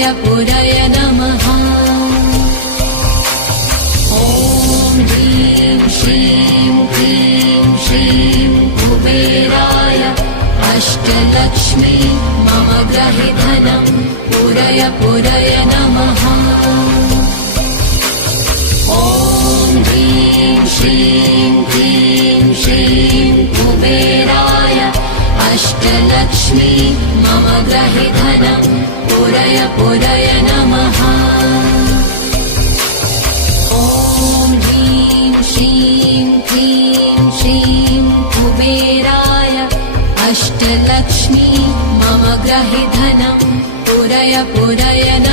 पुरय नमः। ॐ ह्रीं श्रीं क्लीं श्रीं कुबेराय अष्टलक्ष्मी मम गृहे धनं पुरय नमः। ॐ ह्रीं श्रीं क्लीं श्रीं कुबेराय अष्टलक्ष्मी मम गृहे धनं पुरय नमः। ॐ ह्रीं श्रीं क्लीं श्रीं कुबेराय अष्टलक्ष्मी मम गृहे धनं पुरय नमः।